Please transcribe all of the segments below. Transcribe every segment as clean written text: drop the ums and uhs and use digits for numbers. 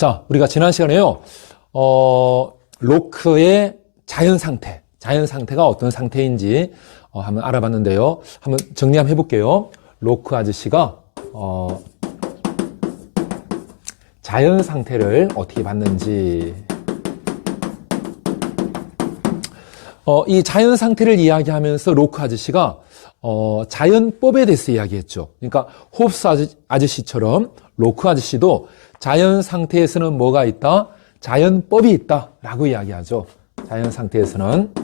자, 우리가 지난 시간에요, 로크의 자연 상태가 어떤 상태인지 한번 알아봤는데요. 한번 정리 한번 해볼게요. 로크 아저씨가 자연 상태를 어떻게 봤는지. 이 자연 상태를 이야기하면서 로크 아저씨가 자연법에 대해서 이야기했죠. 그러니까 홉스 아저씨처럼 로크 아저씨도 자연 상태에서는 뭐가 있다? 자연법이 있다라고 이야기하죠. 자연 상태에서는.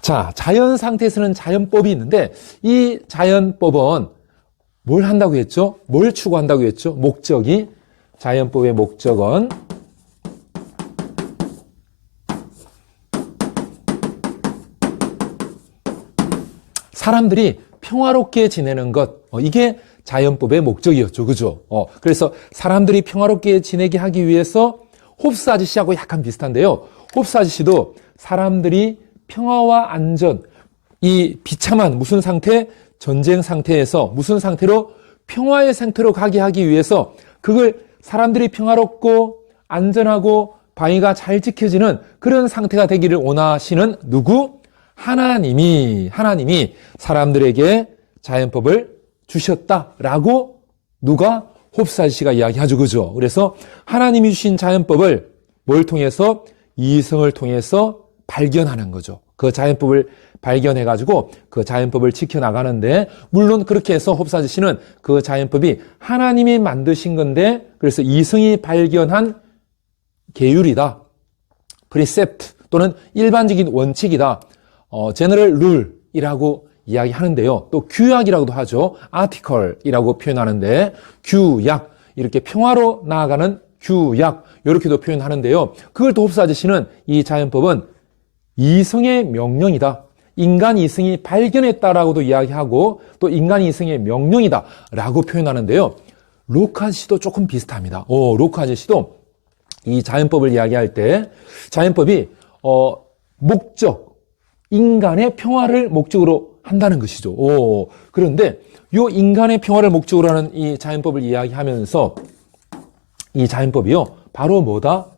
자, 자연 상태에서는 자연법이 있는데 이 자연법은 뭘 한다고 했죠? 뭘 추구한다고 했죠? 목적이. 자연법의 목적은 사람들이 평화롭게 지내는 것, 이게 자연법의 목적이었죠. 그죠? 그래서 사람들이 평화롭게 지내게 하기 위해서 홉스 아저씨하고 약간 비슷한데요. 홉스 아저씨도 사람들이 평화와 안전, 이 비참한 무슨 상태? 전쟁 상태에서 무슨 상태로? 평화의 상태로 가게 하기 위해서 그걸 사람들이 평화롭고 안전하고 방위가 잘 지켜지는 그런 상태가 되기를 원하시는 누구? 하나님이 사람들에게 자연법을 주셨다라고 누가? 홉스 아저씨가 이야기하죠. 그죠? 그래서 하나님이 주신 자연법을 뭘 통해서? 이성을 통해서 발견하는 거죠. 그 자연법을 발견해가지고 그 자연법을 지켜나가는데, 물론 그렇게 해서 홉스 아저씨는 그 자연법이 하나님이 만드신 건데, 그래서 이성이 발견한 계율이다. 프리셉트 또는 일반적인 원칙이다. 제너럴 룰이라고 이야기하는데요. 또 규약이라고도 하죠. 아티컬이라고 표현하는데, 규약, 이렇게 평화로 나아가는 규약, 이렇게도 표현하는데요. 그걸 또 홉스 아저씨는 이 자연법은 이성의 명령이다. 인간 이성이 발견했다라고도 이야기하고 또 인간 이성의 명령이다라고 표현하는데요. 로크 아저씨도 조금 비슷합니다. 로크 아저씨도 이 자연법을 이야기할 때 자연법이 목적, 인간의 평화를 목적으로 한다는 것이죠. 그런데 이 인간의 평화를 목적으로 하는 이 자연법을 이야기하면서 이 자연법이요, 바로 뭐다?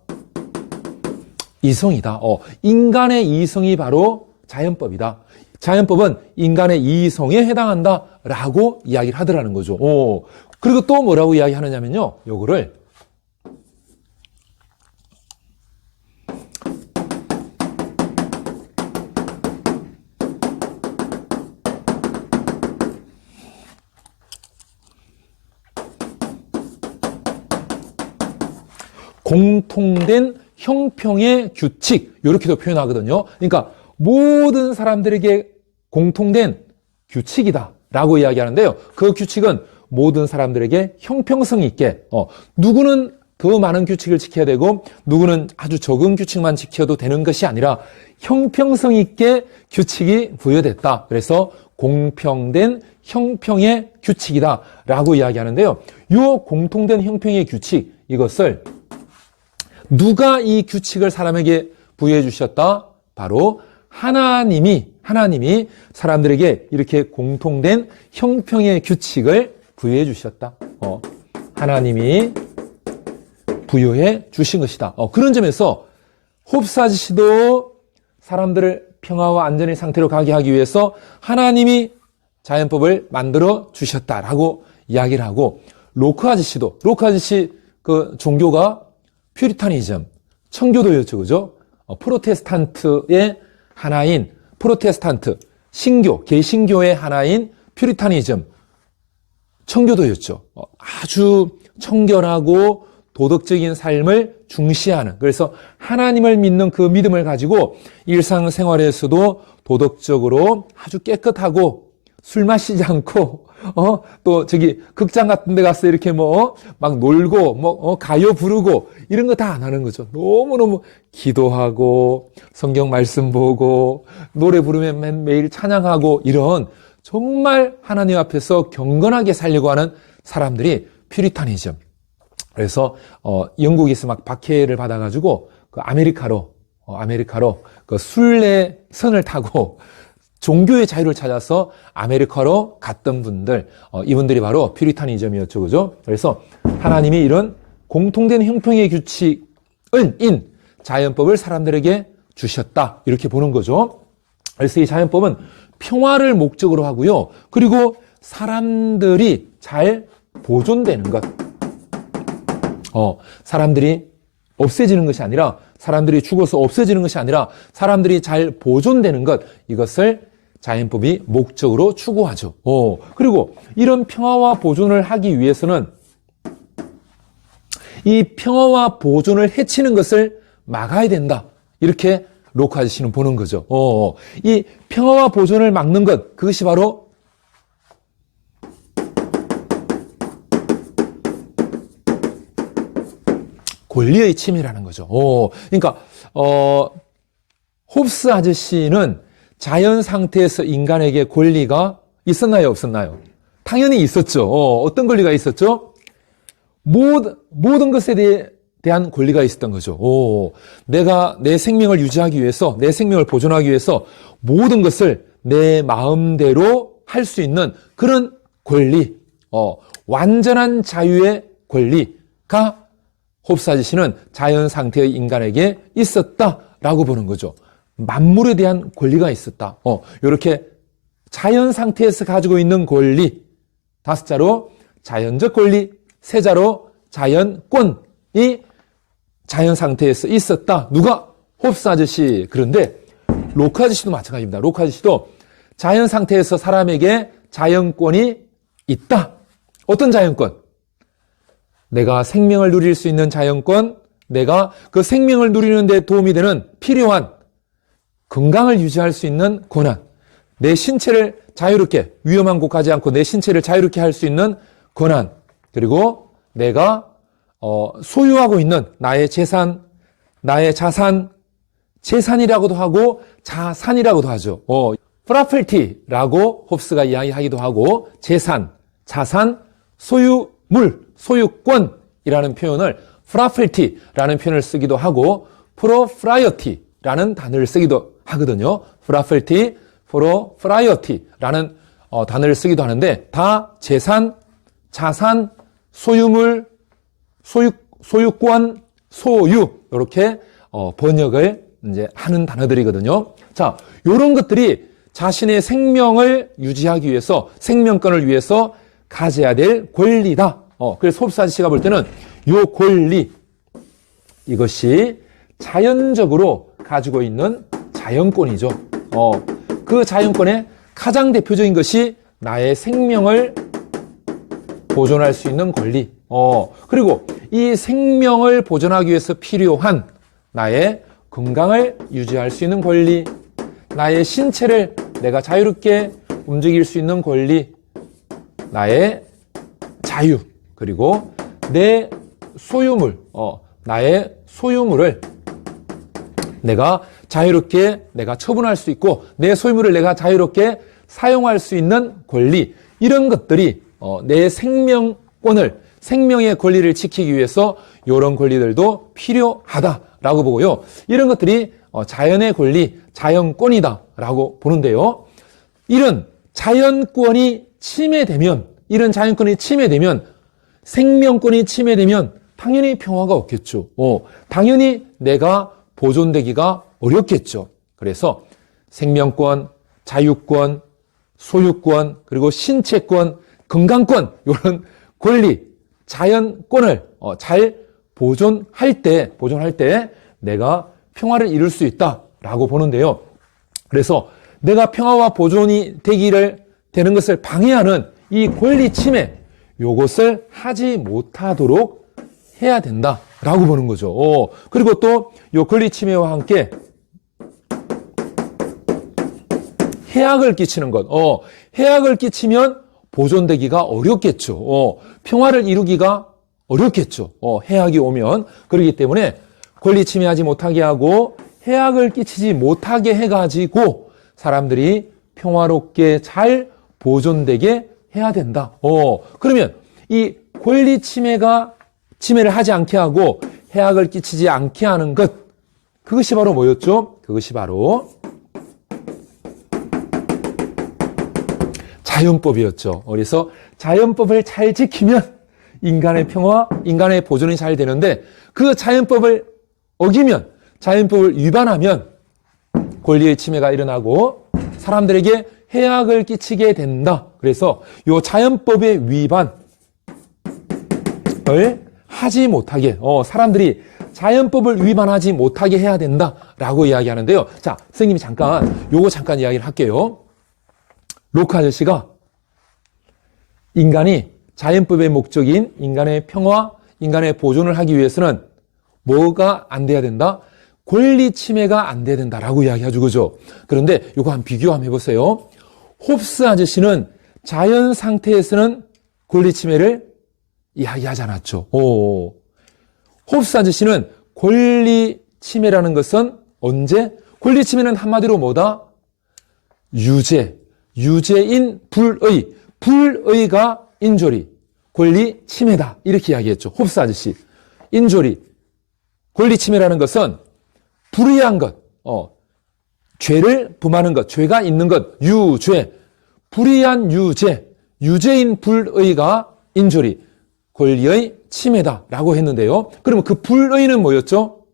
이성이다. 인간의 이성이 바로 자연법이다. 자연법은 인간의 이성에 해당한다라고 이야기를 하더라는 거죠. 그리고 또 뭐라고 이야기하느냐면요, 요거를 공통된 형평의 규칙, 이렇게도 표현하거든요. 그러니까 모든 사람들에게 공통된 규칙이다라고 이야기하는데요. 그 규칙은 모든 사람들에게 형평성 있게, 누구는 더 많은 규칙을 지켜야 되고 누구는 아주 적은 규칙만 지켜도 되는 것이 아니라 형평성 있게 규칙이 부여됐다. 그래서 공평된 형평의 규칙이다라고 이야기하는데요. 이 공통된 형평의 규칙, 이것을 누가 이 규칙을 사람에게 부여해 주셨다? 바로 하나님이 사람들에게 이렇게 공통된 형평의 규칙을 부여해 주셨다. 하나님이 부여해 주신 것이다. 그런 점에서 홉스 아저씨도 사람들을 평화와 안전의 상태로 가게 하기 위해서 하나님이 자연법을 만들어 주셨다라고 이야기를 하고, 로크 아저씨 그 종교가 퓨리타니즘, 청교도였죠. 그죠? 프로테스탄트의 하나인 신교, 개신교의 하나인 퓨리타니즘, 청교도였죠. 아주 청결하고 도덕적인 삶을 중시하는, 그래서 하나님을 믿는 그 믿음을 가지고 일상생활에서도 도덕적으로 아주 깨끗하고 술 마시지 않고 또 극장 같은 데 가서 이렇게 막 놀고 가요 부르고 이런 거 다 안 하는 거죠. 너무너무 기도하고 성경 말씀 보고 노래 부르면 매일 찬양하고, 이런 정말 하나님 앞에서 경건하게 살려고 하는 사람들이 퓨리타니즘. 그래서 영국에서 막 박해를 받아가지고 그 아메리카로 그 순례선을 타고 종교의 자유를 찾아서 아메리카로 갔던 분들, 이분들이 바로 퓨리타니즘이었죠. 그죠? 그래서 하나님이 이런 공통된 형평의 규칙인 자연법을 사람들에게 주셨다. 이렇게 보는 거죠. 그래서 이 자연법은 평화를 목적으로 하고요. 그리고 사람들이 잘 보존되는 것. 사람들이 없애지는 것이 아니라, 사람들이 죽어서 없어지는 것이 아니라 사람들이 잘 보존되는 것, 이것을 자연법이 목적으로 추구하죠. 그리고 이런 평화와 보존을 하기 위해서는 이 평화와 보존을 해치는 것을 막아야 된다. 이렇게 로크 아저씨는 보는 거죠. 이 평화와 보존을 막는 것, 그것이 바로 권리의 침해라는 거죠. 그러니까 홉스 아저씨는 자연 상태에서 인간에게 권리가 있었나요, 없었나요? 당연히 있었죠. 어떤 권리가 있었죠? 모든 것에 대한 권리가 있었던 거죠. 내가 내 생명을 유지하기 위해서, 내 생명을 보존하기 위해서 모든 것을 내 마음대로 할 수 있는 그런 권리, 완전한 자유의 권리가 홉스 아저씨는 자연 상태의 인간에게 있었다라고 보는 거죠. 만물에 대한 권리가 있었다. 이렇게 자연 상태에서 가지고 있는 권리, 다섯 자로 자연적 권리, 세 자로 자연권이 자연 상태에서 있었다. 누가? 홉스 아저씨. 그런데 로크 아저씨도 마찬가지입니다. 로크 아저씨도 자연 상태에서 사람에게 자연권이 있다. 어떤 자연권? 내가 생명을 누릴 수 있는 자연권, 내가 그 생명을 누리는 데 도움이 되는 필요한 건강을 유지할 수 있는 권한, 내 신체를 자유롭게, 위험한 곳 가지 않고 내 신체를 자유롭게 할 수 있는 권한, 그리고 내가 소유하고 있는 나의 재산, 나의 자산, 재산이라고도 하고 자산이라고도 하죠. 프라펠티라고 홉스가 이야기하기도 하고, 재산, 자산, 소유물, 소유권이라는 표현을 프라펠티라는 표현을 쓰기도 하고, 프로프라이어티라는 단어를 쓰기도 하거든요. 프라펠티, 프로프라이어티라는 단어를 쓰기도 하는데, 다 재산, 자산, 소유물, 소유권, 소유, 이렇게 번역을 이제 하는 단어들이거든요. 자, 이런 것들이 자신의 생명을 유지하기 위해서, 생명권을 위해서 가져야 될 권리다. 그래서 홉스 아저씨가 볼 때는 이 권리, 이것이 자연적으로 가지고 있는 자연권이죠. 그 자연권의 가장 대표적인 것이 나의 생명을 보존할 수 있는 권리. 그리고 이 생명을 보존하기 위해서 필요한 나의 건강을 유지할 수 있는 권리, 나의 신체를 내가 자유롭게 움직일 수 있는 권리, 나의 자유, 그리고 내 소유물, 나의 소유물을 내가 자유롭게 내가 처분할 수 있고, 내 소유물을 내가 자유롭게 사용할 수 있는 권리, 이런 것들이 내 생명권을, 생명의 권리를 지키기 위해서 이런 권리들도 필요하다라고 보고요. 이런 것들이 자연의 권리, 자연권이다라고 보는데요. 이런 자연권이 침해되면, 이런 자연권이 침해되면, 생명권이 침해되면 당연히 평화가 없겠죠. 당연히 내가 보존되기가 어렵겠죠. 그래서 생명권, 자유권, 소유권, 그리고 신체권, 건강권, 이런 권리, 자연권을 잘 보존할 때 내가 평화를 이룰 수 있다라고 보는데요. 그래서 내가 평화와 보존이 되는 것을 방해하는 이 권리 침해, 요것을 하지 못하도록 해야 된다라고 보는 거죠. 그리고 또 이 권리 침해와 함께 해악을 끼치는 것, 해악을 끼치면 보존되기가 어렵겠죠. 평화를 이루기가 어렵겠죠. 해악이 오면. 그렇기 때문에 권리 침해하지 못하게 하고 해악을 끼치지 못하게 해가지고 사람들이 평화롭게 잘 보존되게 해야 된다. 그러면 이 권리 침해를 하지 않게 하고 해악을 끼치지 않게 하는 것, 그것이 바로 뭐였죠? 그것이 바로 자연법이었죠. 그래서 자연법을 잘 지키면 인간의 평화, 인간의 보존이 잘 되는데 그 자연법을 어기면, 자연법을 위반하면 권리의 침해가 일어나고 사람들에게 해악을 끼치게 된다. 그래서 이 자연법의 위반을 하지 못하게, 사람들이 자연법을 위반하지 못하게 해야 된다라고 이야기하는데요. 자, 선생님이 요거 잠깐 이야기를 할게요. 로크 아저씨가 인간이 자연법의 목적인 인간의 평화, 인간의 보존을 하기 위해서는 뭐가 안 돼야 된다? 권리 침해가 안 돼야 된다라고 이야기하죠. 그죠? 그런데 이거 한번 비교 한번 해보세요. 홉스 아저씨는 자연 상태에서는 권리 침해를 이야기하지 않았죠. 홉스 아저씨는 권리 침해라는 것은 언제? 권리 침해는 한마디로 뭐다? 유죄인 불의가 인조리, 권리 침해다. 이렇게 이야기했죠. 홉스 아저씨. 인조리, 권리 침해라는 것은 불의한 것, 죄를 범하는 것, 죄가 있는 것, 유죄, 불의한 유죄인 불의가 인조리, 권리의 침해다라고 했는데요. 그러면 그 불의는 뭐였죠?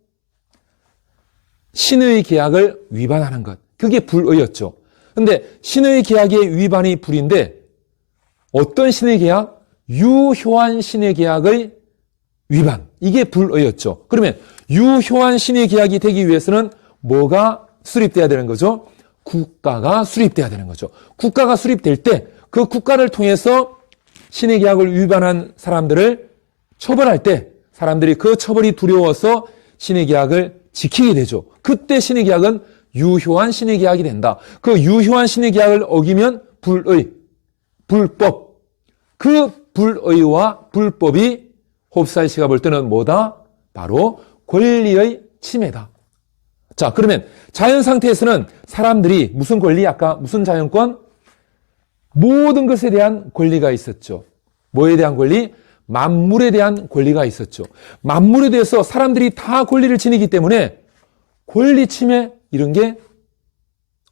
신의 계약을 위반하는 것. 그게 불의였죠. 근데 신의 계약의 위반이 불인데 어떤 신의 계약? 유효한 신의 계약의 위반. 이게 불의였죠. 그러면 유효한 신의 계약이 되기 위해서는 뭐가 수립돼야 되는 거죠? 국가가 수립돼야 되는 거죠. 국가가 수립될 때 그 국가를 통해서 신의 계약을 위반한 사람들을 처벌할 때 사람들이 그 처벌이 두려워서 신의 계약을 지키게 되죠. 그때 신의 계약은 유효한 신의 계약이 된다. 그 유효한 신의 계약을 어기면 불법. 그 불의와 불법이 홉스 아저씨가 볼 때는 뭐다? 바로 권리의 침해다. 자, 그러면 자연 상태에서는 사람들이 무슨 권리? 아까 무슨 자연권? 모든 것에 대한 권리가 있었죠. 뭐에 대한 권리? 만물에 대한 권리가 있었죠. 만물에 대해서 사람들이 다 권리를 지니기 때문에 권리 침해 이런 게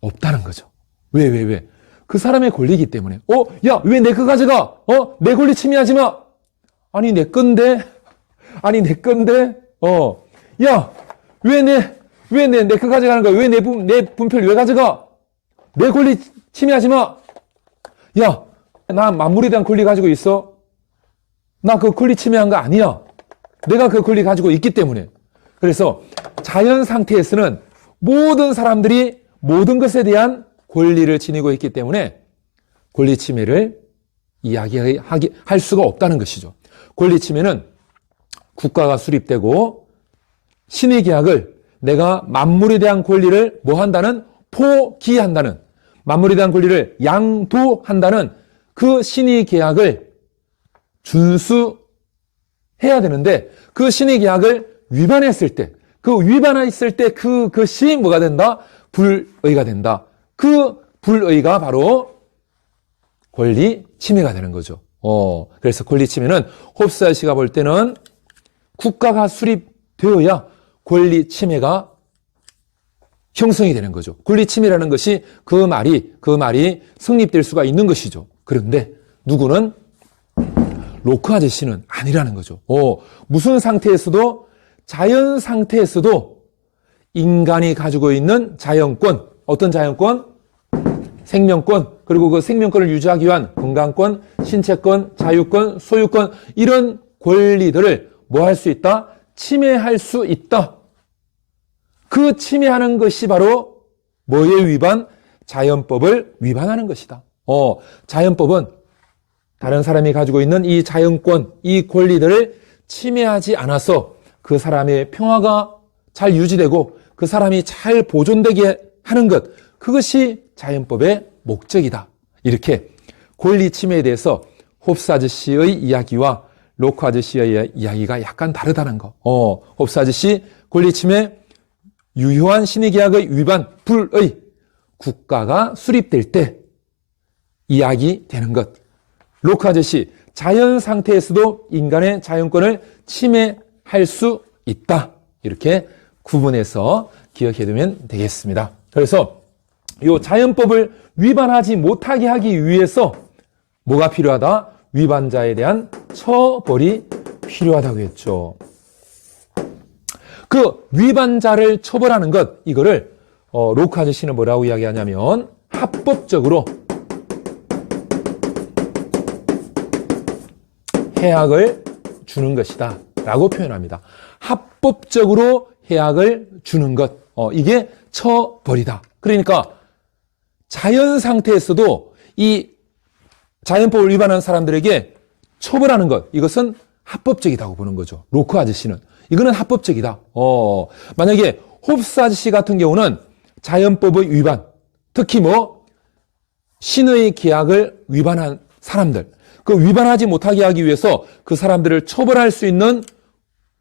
없다는 거죠. 왜? 그 사람의 권리이기 때문에. 야, 왜 내 거 가져가? 내 권리 침해하지 마. 아니, 내 건데. 야, 왜 내 거 가져가는 거야? 왜 내 분표를 왜 가져가? 내 권리 침해하지 마. 야, 나 만물에 대한 권리 가지고 있어? 나 그 권리 침해한 거 아니야. 내가 그 권리 가지고 있기 때문에. 그래서 자연 상태에서는 모든 사람들이 모든 것에 대한 권리를 지니고 있기 때문에 권리 침해를 할 수가 없다는 것이죠. 권리 침해는 국가가 수립되고 신의 계약을 내가 만물에 대한 권리를 뭐 한다는? 포기한다는, 만물에 대한 권리를 양도한다는 그 신의 계약을 준수해야 되는데 그 신의 계약을 위반했을 때, 그것이 뭐가 된다? 불의가 된다. 그 불의가 바로 권리 침해가 되는 거죠. 그래서 권리 침해는 홉스 아저씨가 볼 때는 국가가 수립되어야 권리 침해가 형성이 되는 거죠. 권리 침해라는 것이 그 말이 성립될 수가 있는 것이죠. 그런데 누구는 로크 아저씨는 아니라는 거죠. 무슨 상태에서도, 자연 상태에서도 인간이 가지고 있는 자연권, 어떤 자연권? 생명권, 그리고 그 생명권을 유지하기 위한 건강권, 신체권, 자유권, 소유권, 이런 권리들을 뭐 할 수 있다? 침해할 수 있다. 그 침해하는 것이 바로 뭐의 위반? 자연법을 위반하는 것이다. 자연법은 다른 사람이 가지고 있는 이 자연권, 이 권리들을 침해하지 않아서 그 사람의 평화가 잘 유지되고 그 사람이 잘 보존되게 하는 것, 그것이 자연법의 목적이다. 이렇게 권리 침해에 대해서 홉스 아저씨의 이야기와 로크 아저씨의 이야기가 약간 다르다는 거. 홉스 아저씨 권리 침해, 유효한 신의 계약의 위반, 불의, 국가가 수립될 때 이야기되는 것. 로크 아저씨, 자연 상태에서도 인간의 자연권을 침해할 수 있다. 이렇게 구분해서 기억해두면 되겠습니다. 그래서 이 자연법을 위반하지 못하게 하기 위해서 뭐가 필요하다? 위반자에 대한 처벌이 필요하다고 했죠. 그 위반자를 처벌하는 것, 이거를 로크 아저씨는 뭐라고 이야기하냐면 합법적으로 해악을 주는 것이다 라고 표현합니다. 합법적으로 해악을 주는 것, 이게 처벌이다. 그러니까 자연 상태에서도 이 자연법을 위반한 사람들에게 처벌하는 것, 이것은 합법적이라고 보는 거죠. 로크 아저씨는. 이거는 합법적이다. 만약에 홉스 아저씨 같은 경우는 자연법의 위반, 특히 신의 계약을 위반한 사람들, 그 위반하지 못하게 하기 위해서 그 사람들을 처벌할 수 있는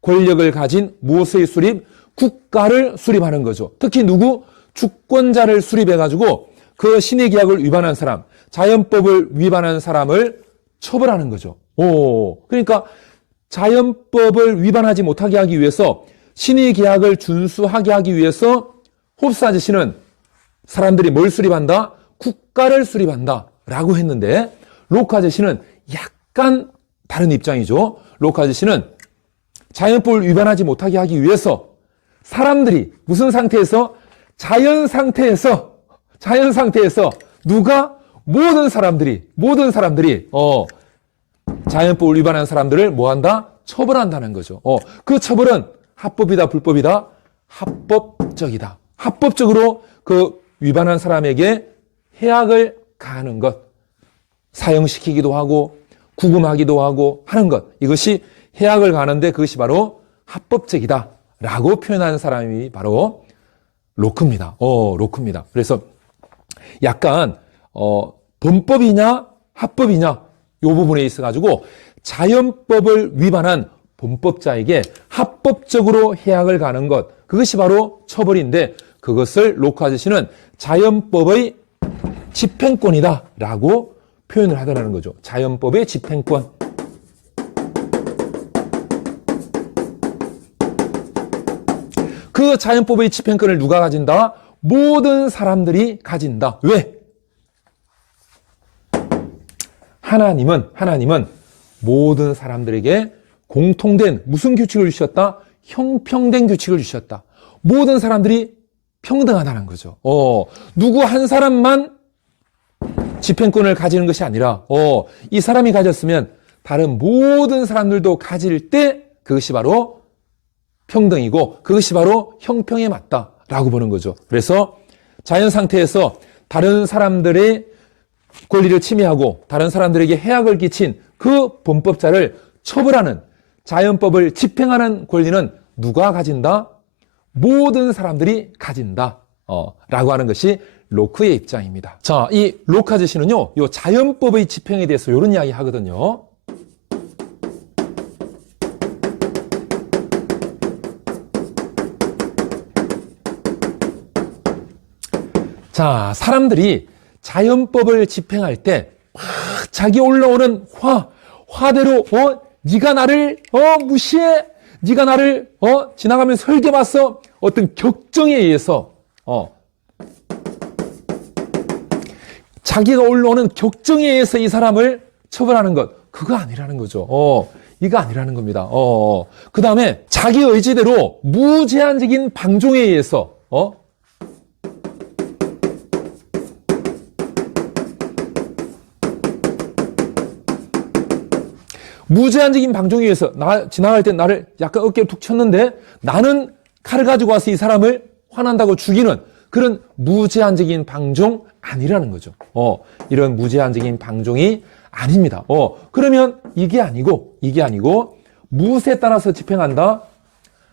권력을 가진 무엇의 수립? 국가를 수립하는 거죠. 특히 누구? 주권자를 수립해가지고 그 신의 계약을 위반한 사람, 자연법을 위반한 사람을 처벌하는 거죠. 그러니까 자연법을 위반하지 못하게 하기 위해서 신의 계약을 준수하게 하기 위해서 홉스 아저씨는 사람들이 뭘 수립한다? 국가를 수립한다 라고 했는데 로크 아저씨는 약간 다른 입장이죠. 로크 아저씨는 자연법을 위반하지 못하게 하기 위해서 사람들이 무슨 상태에서? 자연 상태에서 누가? 모든 사람들이 자연법을 위반한 사람들을 뭐한다? 처벌한다는 거죠. 그 처벌은 합법이다, 불법이다? 합법적이다. 합법적으로 그 위반한 사람에게 해악을 가하는 것, 사형시키기도 하고 구금하기도 하고 하는 것, 이것이 해악을 가하는데 그것이 바로 합법적이다 라고 표현하는 사람이 바로 로크입니다. 로크입니다. 그래서 약간 범법이냐 합법이냐 이 부분에 있어가지고 자연법을 위반한 범법자에게 합법적으로 해악을 가는 것, 그것이 바로 처벌인데 그것을 로크 아저씨는 자연법의 집행권이다 라고 표현을 하더라는 거죠. 자연법의 집행권. 그 자연법의 집행권을 누가 가진다? 모든 사람들이 가진다. 왜? 하나님은 모든 사람들에게 공통된 무슨 규칙을 주셨다? 형평된 규칙을 주셨다. 모든 사람들이 평등하다는 거죠. 누구 한 사람만 집행권을 가지는 것이 아니라 이 사람이 가졌으면 다른 모든 사람들도 가질 때 그것이 바로 평등이고 그것이 바로 형평에 맞다라고 보는 거죠. 그래서 자연 상태에서 다른 사람들의 권리를 침해하고 다른 사람들에게 해악을 끼친 그 범법자를 처벌하는 자연법을 집행하는 권리는 누가 가진다? 모든 사람들이 가진다. 라고 하는 것이 로크의 입장입니다. 자, 이 로크 아저씨는요, 요 자연법의 집행에 대해서 이런 이야기 하거든요. 자, 사람들이 자연법을 집행할 때 막 자기 올라오는 화대로 네가 나를 무시해, 네가 나를 지나가면서 설계봤어, 어떤 격정에 의해서 자기가 올라오는 격정에 의해서 이 사람을 처벌하는 것, 그거 아니라는 거죠. 이거 아니라는 겁니다. 그 다음에 자기 의지대로 무제한적인 방종에 의해서 무제한적인 방종에 의해서 지나갈 때 나를 약간 어깨를 툭 쳤는데 나는 칼을 가지고 와서 이 사람을 화난다고 죽이는 그런 무제한적인 방종 아니라는 거죠. 이런 무제한적인 방종이 아닙니다. 그러면 이게 아니고 무엇에 따라서 집행한다?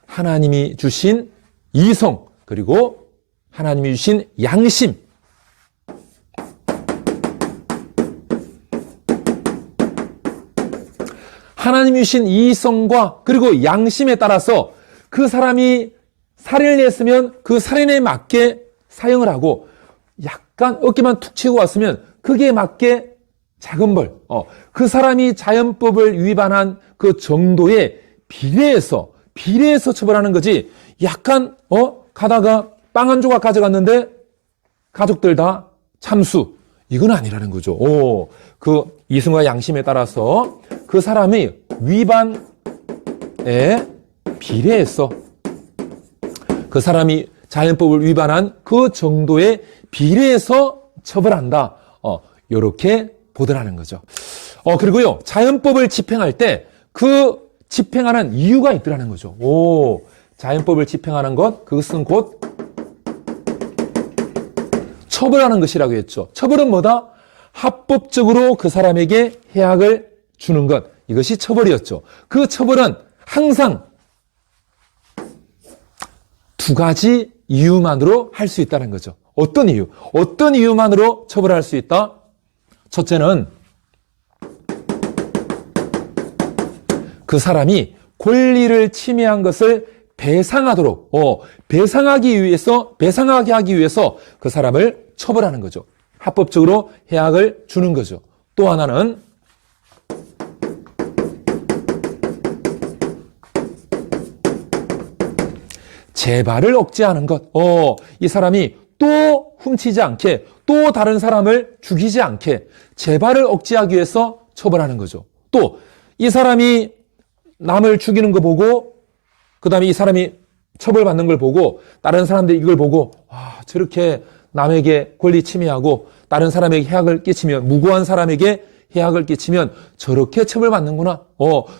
하나님이 주신 이성 그리고 하나님이 주신 양심, 하나님이 주신 이성과 그리고 양심에 따라서 그 사람이 살인을 했으면 그 살인에 맞게 사형을 하고 약간 어깨만 툭 치고 왔으면 그게 맞게 작은 벌, 그 사람이 자연법을 위반한 그 정도에 비례해서 처벌하는 거지. 약간 가다가 빵 한 조각 가져갔는데 가족들 다 참수, 이건 아니라는 거죠. 그 이성과 양심에 따라서 그 사람이 위반에 비례해서 그 사람이 자연법을 위반한 그 정도에 비례해서 처벌한다. 요렇게 보더라는 거죠. 그리고요, 자연법을 집행할 때 그 집행하는 이유가 있더라는 거죠. 자연법을 집행하는 것, 그것은 곧 처벌하는 것이라고 했죠. 처벌은 뭐다? 합법적으로 그 사람에게 해악을 주는 것. 이것이 처벌이었죠. 그 처벌은 항상 두 가지 이유만으로 할 수 있다는 거죠. 어떤 이유? 어떤 이유만으로 처벌할 수 있다? 첫째는 그 사람이 권리를 침해한 것을 배상하도록, 배상하게 하기 위해서 그 사람을 처벌하는 거죠. 합법적으로 해악을 주는 거죠. 또 하나는 재발을 억제하는 것. 이 사람이 또 훔치지 않게, 또 다른 사람을 죽이지 않게 재발을 억제하기 위해서 처벌하는 거죠. 또 이 사람이 남을 죽이는 거 보고, 그 다음에 이 사람이 처벌받는 걸 보고, 다른 사람들이 이걸 보고, 저렇게 남에게 권리 침해하고 다른 사람에게 해악을 끼치면, 무고한 사람에게 해악을 끼치면 저렇게 처벌받는구나.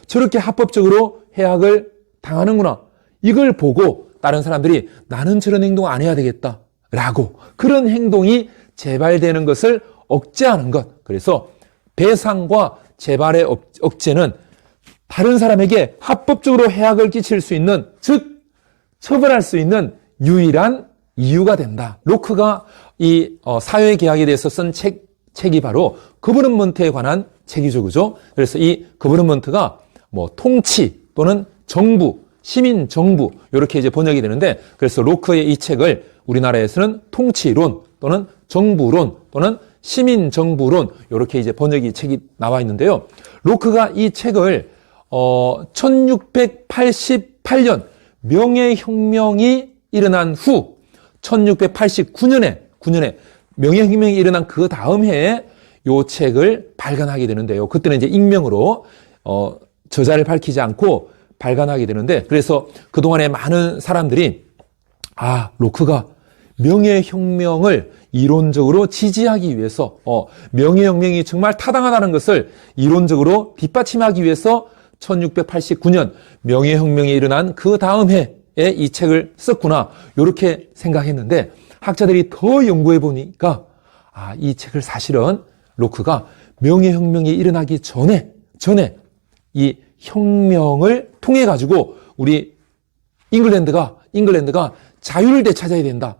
저렇게 합법적으로 해악을 당하는구나. 이걸 보고 다른 사람들이 나는 저런 행동 안 해야 되겠다. 라고, 그런 행동이 재발되는 것을 억제하는 것. 그래서 배상과 재발의 억제는 다른 사람에게 합법적으로 해악을 끼칠 수 있는, 즉 처벌할 수 있는 유일한 이유가 된다. 로크가 이 사회계약에 대해서 쓴 책이 바로 거버넌먼트에 관한 책이죠. 그죠? 그래서 이 거버넌먼트가 뭐 통치 또는 정부, 시민 정부 이렇게 이제 번역이 되는데, 그래서 로크의 이 책을 우리나라에서는 통치론 또는 정부론 또는 시민 정부론 이렇게 이제 책이 나와 있는데요. 로크가 이 책을 1688년 명예혁명이 일어난 후 1689년에 명예혁명이 일어난 그 다음 해에 이 책을 발간하게 되는데요. 그때는 이제 익명으로 저자를 밝히지 않고 발간하게 되는데, 그래서 그동안에 많은 사람들이 로크가 명예혁명을 이론적으로 지지하기 위해서, 명예혁명이 정말 타당하다는 것을 이론적으로 뒷받침하기 위해서 1689년 명예혁명이 일어난 그 다음 해에 이 책을 썼구나, 이렇게 생각했는데, 학자들이 더 연구해 보니까 이 책을 사실은 로크가 명예혁명이 일어나기 전에 이 혁명을 통해 가지고 우리 잉글랜드가 자유를 되찾아야 된다,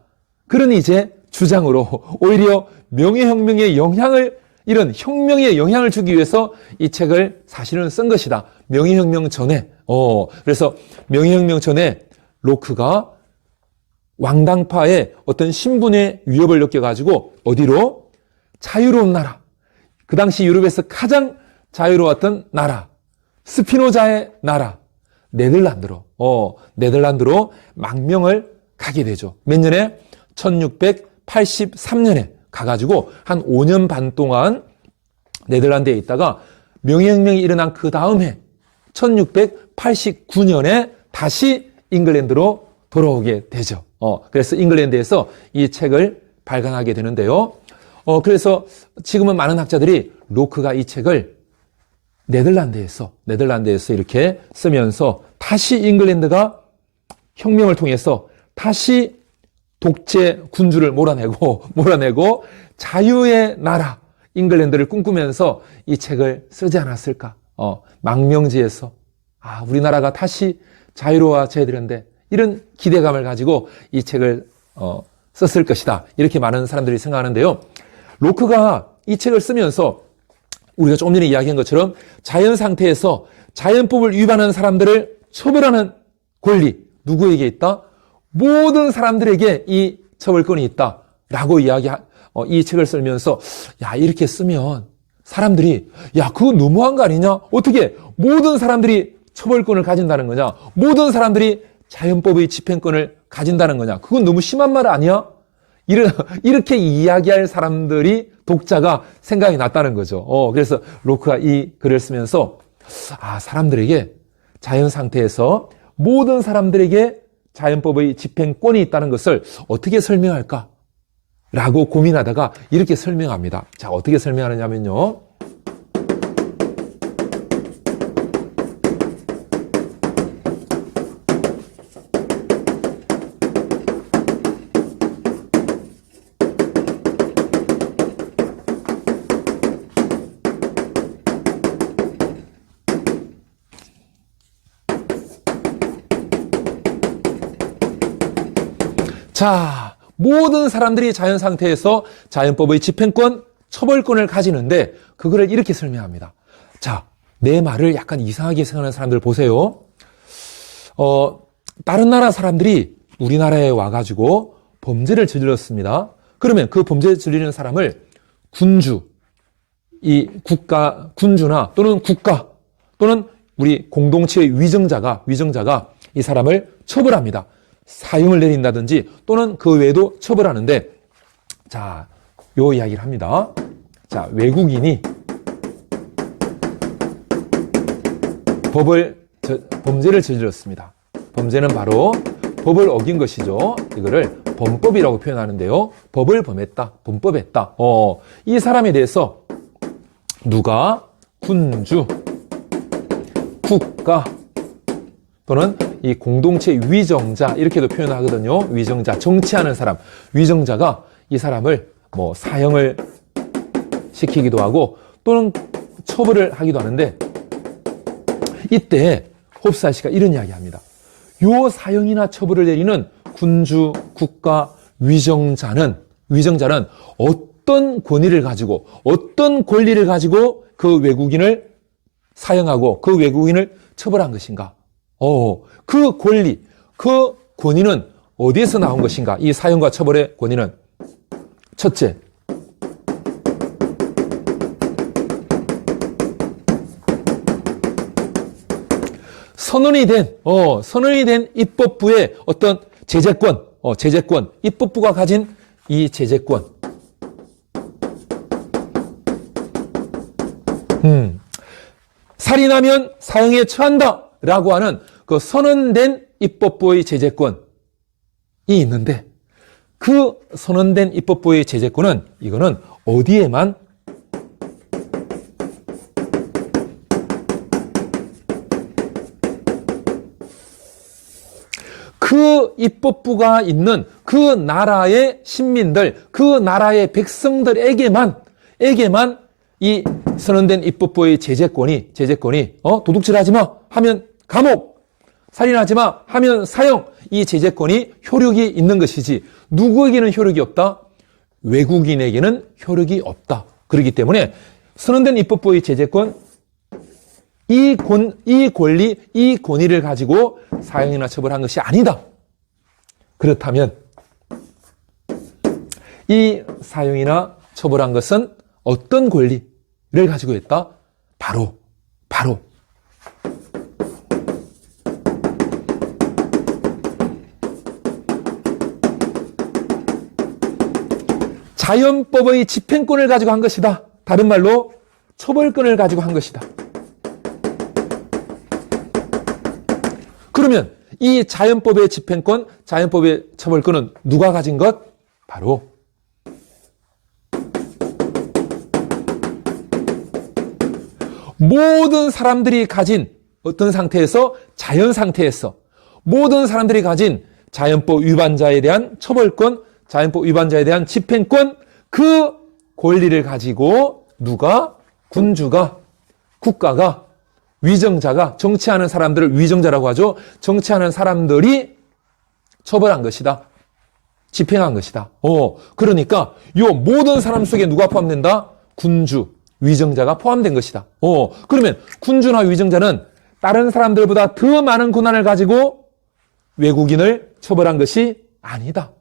그런 이제 주장으로 오히려 명예혁명의 영향을, 이런 혁명의 영향을 주기 위해서 이 책을 사실은 쓴 것이다. 명예혁명 전에. 그래서 명예혁명 전에 로크가 왕당파의 어떤 신분의 위협을 느껴가지고 어디로? 자유로운 나라. 그 당시 유럽에서 가장 자유로웠던 나라. 스피노자의 나라. 네덜란드로 망명을 가게 되죠. 몇 년에? 1683년에 가가지고 한 5년 반 동안 네덜란드에 있다가 명예혁명이 일어난 그 다음 해 1689년에 다시 잉글랜드로 돌아오게 되죠. 그래서 잉글랜드에서 이 책을 발간하게 되는데요. 그래서 지금은 많은 학자들이 로크가 이 책을 네덜란드에서 이렇게 쓰면서 다시 잉글랜드가 혁명을 통해서 다시 독재 군주를 몰아내고 자유의 나라 잉글랜드를 꿈꾸면서 이 책을 쓰지 않았을까? 망명지에서 우리나라가 다시 자유로워져야 되는데, 이런 기대감을 가지고 이 책을 썼을 것이다, 이렇게 많은 사람들이 생각하는데요. 로크가 이 책을 쓰면서 우리가 조금 전에 이야기한 것처럼 자연 상태에서 자연법을 위반하는 사람들을 처벌하는 권리, 누구에게 있다? 모든 사람들에게 이 처벌권이 있다라고 이 책을 쓰면서 이렇게 쓰면 사람들이 그거 너무한 거 아니냐? 어떻게 모든 사람들이 처벌권을 가진다는 거냐? 모든 사람들이 자연법의 집행권을 가진다는 거냐? 그건 너무 심한 말 아니야? 이렇게 이야기할 사람들이 독자가 생각이 났다는 거죠. 그래서 로크가 이 글을 쓰면서 사람들에게 자연 상태에서 모든 사람들에게 자연법의 집행권이 있다는 것을 어떻게 설명할까? 라고 고민하다가 이렇게 설명합니다. 자, 어떻게 설명하느냐면요. 자, 모든 사람들이 자연 상태에서 자연법의 집행권, 처벌권을 가지는데 그거를 이렇게 설명합니다. 자, 내 말을 약간 이상하게 생각하는 사람들 보세요. 다른 나라 사람들이 우리나라에 와가지고 범죄를 저질렀습니다. 그러면 그 범죄를 저지르는 사람을 군주나 또는 국가 또는 우리 공동체의 위정자가 이 사람을 처벌합니다. 사형을 내린다든지 또는 그 외에도 처벌하는데, 자, 요 이야기를 합니다. 자, 외국인이 범죄를 저질렀습니다. 범죄는 바로 법을 어긴 것이죠. 이거를 범법이라고 표현하는데요. 법을 범했다, 범법했다. 이 사람에 대해서 누가 군주, 국가 또는 이 공동체 위정자 이렇게도 표현하거든요. 위정자, 정치하는 사람, 위정자가 이 사람을 사형을 시키기도 하고 또는 처벌을 하기도 하는데, 이때 홉사시가 이런 이야기합니다. 요 사형이나 처벌을 내리는 군주, 국가, 위정자는 어떤 권위를 가지고 어떤 권리를 가지고 그 외국인을 사형하고 그 외국인을 처벌한 것인가? 그 권리, 그 권위는 어디에서 나온 것인가? 이 사형과 처벌의 권위는 첫째, 선언이 된 입법부의 어떤 제재권, 입법부가 가진 이 제재권. 살인하면 사형에 처한다 라고 하는 그 선언된 입법부의 제재권이 있는데, 그 선언된 입법부의 제재권은 이거는 어디에만 그 입법부가 있는 그 나라의 신민들, 그 나라의 백성들에게만 이 선언된 입법부의 제재권이 도둑질하지 마 하면 감옥, 살인하지 마 하면 사형, 이 제재권이 효력이 있는 것이지 누구에게는 효력이 없다? 외국인에게는 효력이 없다. 그렇기 때문에 선언된 입법부의 제재권, 이 권리, 이 권위를 가지고 사형이나 처벌한 것이 아니다. 그렇다면 이 사형이나 처벌한 것은 어떤 권리를 가지고 있다? 바로 자연법의 집행권을 가지고 한 것이다. 다른 말로 처벌권을 가지고 한 것이다. 그러면 이 자연법의 집행권, 자연법의 처벌권은 누가 가진 것? 바로 모든 사람들이 가진 어떤 상태에서, 자연 상태에서 모든 사람들이 가진 자연법 위반자에 대한 처벌권, 자연법 위반자에 대한 집행권, 그 권리를 가지고 누가? 군주가, 국가가, 위정자가, 정치하는 사람들을 위정자라고 하죠. 정치하는 사람들이 처벌한 것이다. 집행한 것이다. 그러니까 요 모든 사람 속에 누가 포함된다? 군주, 위정자가 포함된 것이다. 그러면 군주나 위정자는 다른 사람들보다 더 많은 권한을 가지고 외국인을 처벌한 것이 아니다.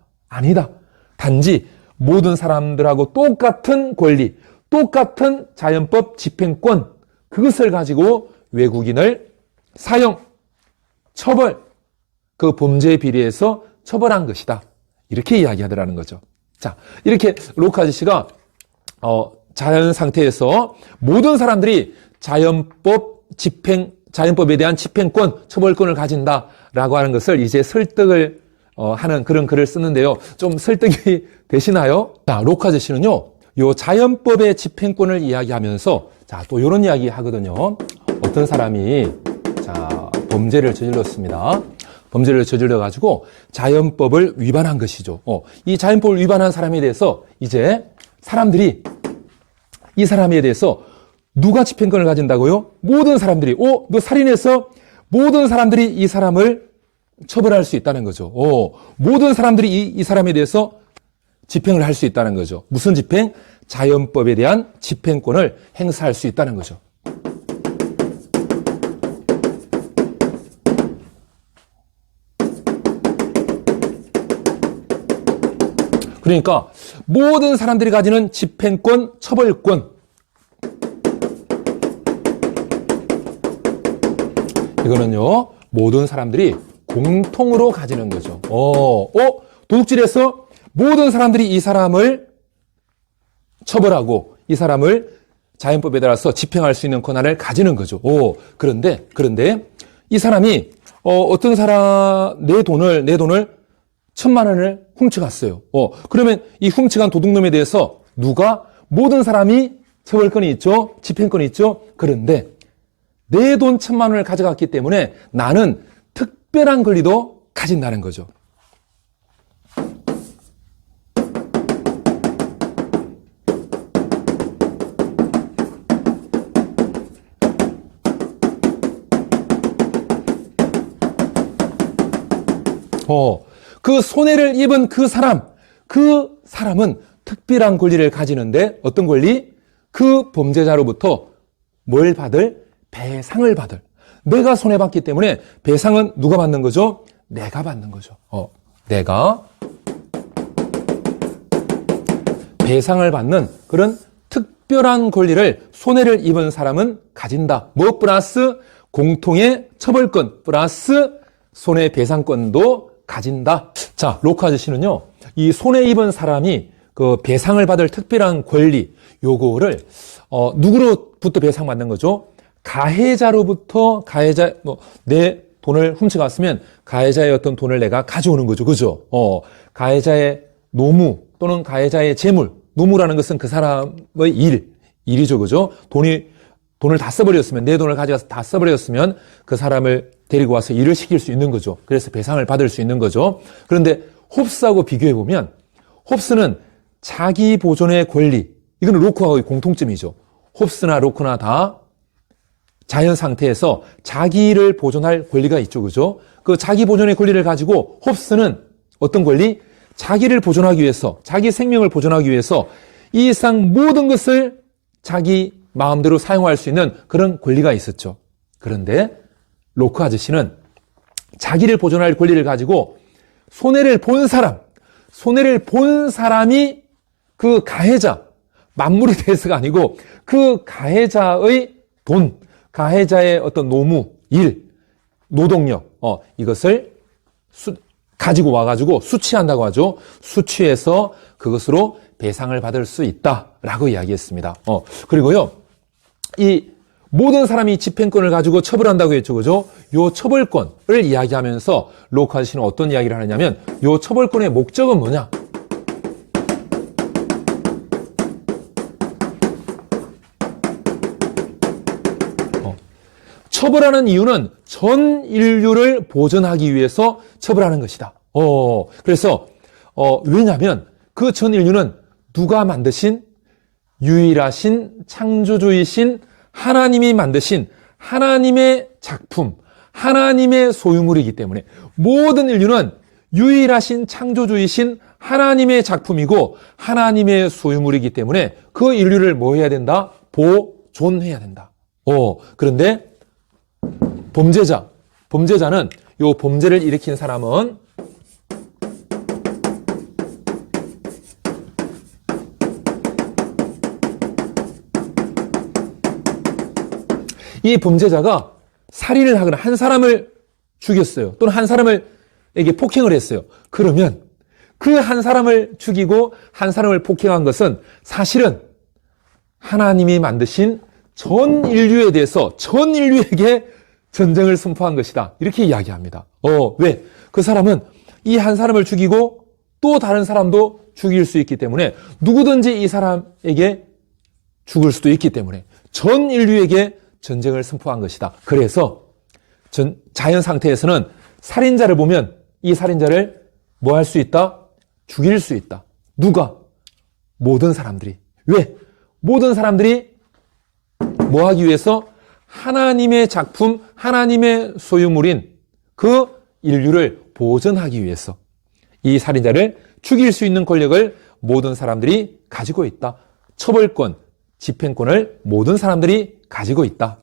단지 모든 사람들하고 똑같은 권리, 똑같은 자연법 집행권, 그것을 가지고 외국인을 사형, 처벌, 그 범죄에 비례해서 처벌한 것이다. 이렇게 이야기하더라는 거죠. 자, 이렇게 로크 아저씨가 자연 상태에서 모든 사람들이 자연법에 대한 집행권, 처벌권을 가진다라고 하는 것을 이제 설득을 하는 그런 글을 쓰는데요. 좀 설득이 되시나요? 자, 로크 아저씨는요, 요 자연법의 집행권을 이야기하면서 자, 또 이런 이야기 하거든요. 어떤 사람이 자, 범죄를 저질렀습니다. 범죄를 저질러가지고 자연법을 위반한 것이죠. 이 자연법을 위반한 사람에 대해서 이제 사람들이 이 사람에 대해서 누가 집행권을 가진다고요? 모든 사람들이. 너 살인해서 모든 사람들이 이 사람을 처벌할 수 있다는 거죠. 모든 사람들이 이 사람에 대해서 집행을 할 수 있다는 거죠. 무슨 집행? 자연법에 대한 집행권을 행사할 수 있다는 거죠. 그러니까 모든 사람들이 가지는 집행권, 처벌권, 이거는요, 모든 사람들이 공통으로 가지는 거죠. 도둑질해서 모든 사람들이 이 사람을 처벌하고 이 사람을 자연법에 따라서 집행할 수 있는 권한을 가지는 거죠. 그런데 이 사람이 어떤 사람 내 돈을 1,000만 원을 훔쳐갔어요. 그러면 이 훔쳐간 도둑놈에 대해서 누가 모든 사람이 처벌권이 있죠. 집행권이 있죠. 그런데 내 돈 1,000만 원을 가져갔기 때문에 나는 특별한 권리도 가진다는 거죠. 그 손해를 입은 그 사람은 특별한 권리를 가지는데 어떤 권리? 그 범죄자로부터 뭘 받을? 배상을 받을. 내가 손해봤기 때문에 배상은 누가 받는 거죠? 내가 받는 거죠. 내가 배상을 받는 그런 특별한 권리를 손해를 입은 사람은 가진다. 뭐 플러스 공통의 처벌권 플러스 손해배상권도 가진다. 자, 로크 아저씨는요, 이 손해 입은 사람이 그 배상을 받을 특별한 권리, 요거를, 누구로부터 배상받는 거죠? 가해자로부터, 내 돈을 훔쳐갔으면 가해자의 어떤 돈을 내가 가져오는 거죠. 그죠? 가해자의 노무 또는 가해자의 재물, 노무라는 것은 그 사람의 일이죠. 그죠? 돈을 다 써버렸으면, 내 돈을 가져가서 다 써버렸으면 그 사람을 데리고 와서 일을 시킬 수 있는 거죠. 그래서 배상을 받을 수 있는 거죠. 그런데 홉스하고 비교해보면 홉스는 자기 보존의 권리, 이거는 로크하고의 공통점이죠. 홉스나 로크나 다 자연 상태에서 자기를 보존할 권리가 있죠. 그죠? 그 자기 보존의 권리를 가지고 홉스는 어떤 권리? 자기를 보존하기 위해서, 자기 생명을 보존하기 위해서 이 세상 모든 것을 자기 마음대로 사용할 수 있는 그런 권리가 있었죠. 그런데 로크 아저씨는 자기를 보존할 권리를 가지고 손해를 본 사람이 그 가해자, 만물에 대해서가 아니고 그 가해자의 돈, 가해자의 어떤 노무, 노동력, 이것을 가지고 와가지고 수취한다고 하죠. 수취해서 그것으로 배상을 받을 수 있다라고 이야기했습니다. 그리고요, 이 모든 사람이 집행권을 가지고 처벌한다고 했죠. 그죠? 요 처벌권을 이야기하면서 로크 아저씨는 어떤 이야기를 하느냐면, 요 처벌권의 목적은 뭐냐? 처벌하는 이유는 전 인류를 보존하기 위해서 처벌하는 것이다. 그래서, 왜냐면 그 전 인류는 누가 만드신 유일하신 창조주이신 하나님이 만드신 하나님의 작품, 하나님의 소유물이기 때문에 모든 인류는 유일하신 창조주이신 하나님의 작품이고 하나님의 소유물이기 때문에 그 인류를 뭐 해야 된다? 보존해야 된다. 그런데 범죄자는 요 범죄를 일으킨 사람은 이 범죄자가 살인을 하거나 한 사람을 죽였어요. 또는 한 사람에게 폭행을 했어요. 그러면 그 한 사람을 죽이고 한 사람을 폭행한 것은 사실은 하나님이 만드신 전 인류에 대해서 전 인류에게 전쟁을 선포한 것이다. 이렇게 이야기합니다. 왜? 그 사람은 이 한 사람을 죽이고 또 다른 사람도 죽일 수 있기 때문에 누구든지 이 사람에게 죽을 수도 있기 때문에 전 인류에게 전쟁을 선포한 것이다. 그래서 자연 상태에서는 살인자를 보면 이 살인자를 뭐 할 수 있다? 죽일 수 있다. 누가? 모든 사람들이. 왜? 모든 사람들이 뭐 하기 위해서? 하나님의 작품, 하나님의 소유물인 그 인류를 보존하기 위해서 이 살인자를 죽일 수 있는 권력을 모든 사람들이 가지고 있다. 처벌권, 집행권을 모든 사람들이 가지고 있다.